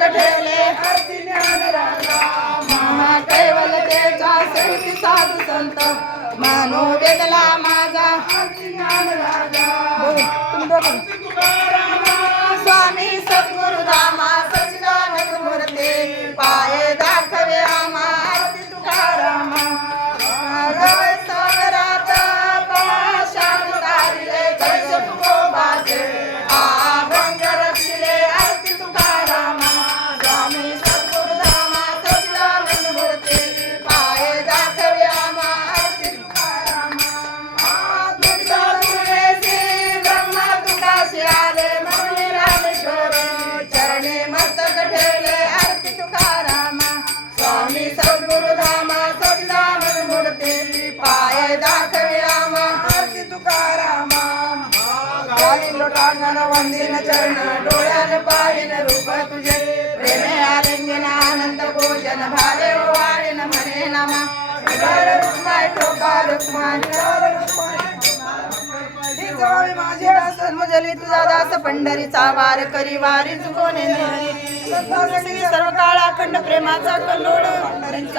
मस्तक ठेवले आरती ज्ञान राजा महाकैवल्यतेचा सेविती साधू संत मानो वेदला माझा आरती ज्ञान राजा स्वामी सद्गुरु धामा सच्चिदानंद मूर्ती पाय दाखवे आम्हा आरती तुकारामा रव सागरात पाषाण तारिले कैसे तुकोबाचे अभंग रचिले आरती तुकारामा स्वामी सद्गुरु धामा सच्चिदानंद मूर्ती पाय दाखवे आम्हा आरती तुकारामा तुझा तुळशी ब्रह्मा तुकाशी आले चरणे मस्तक ठेवले आरती तुकारामा स्वामी सद्गुरु धामा सच्चिदानंद मूर्ती पाय दाखवे आम्हा आरती तुकारामा घालीन लोटांगण वंदीन चरण डोळ्याने पाहिन रूप तुझे प्रेमे आलिंगन आनंद भोजन भावे वाळीन म्हणे नमा रुक्माई ठोका रुक्माई माझे जन्मजली तुझा दास पंढरीचा वार करी वारी चुकोने सर्व काळ अखंड प्रेमाचा कल्लोळ पंढरीचा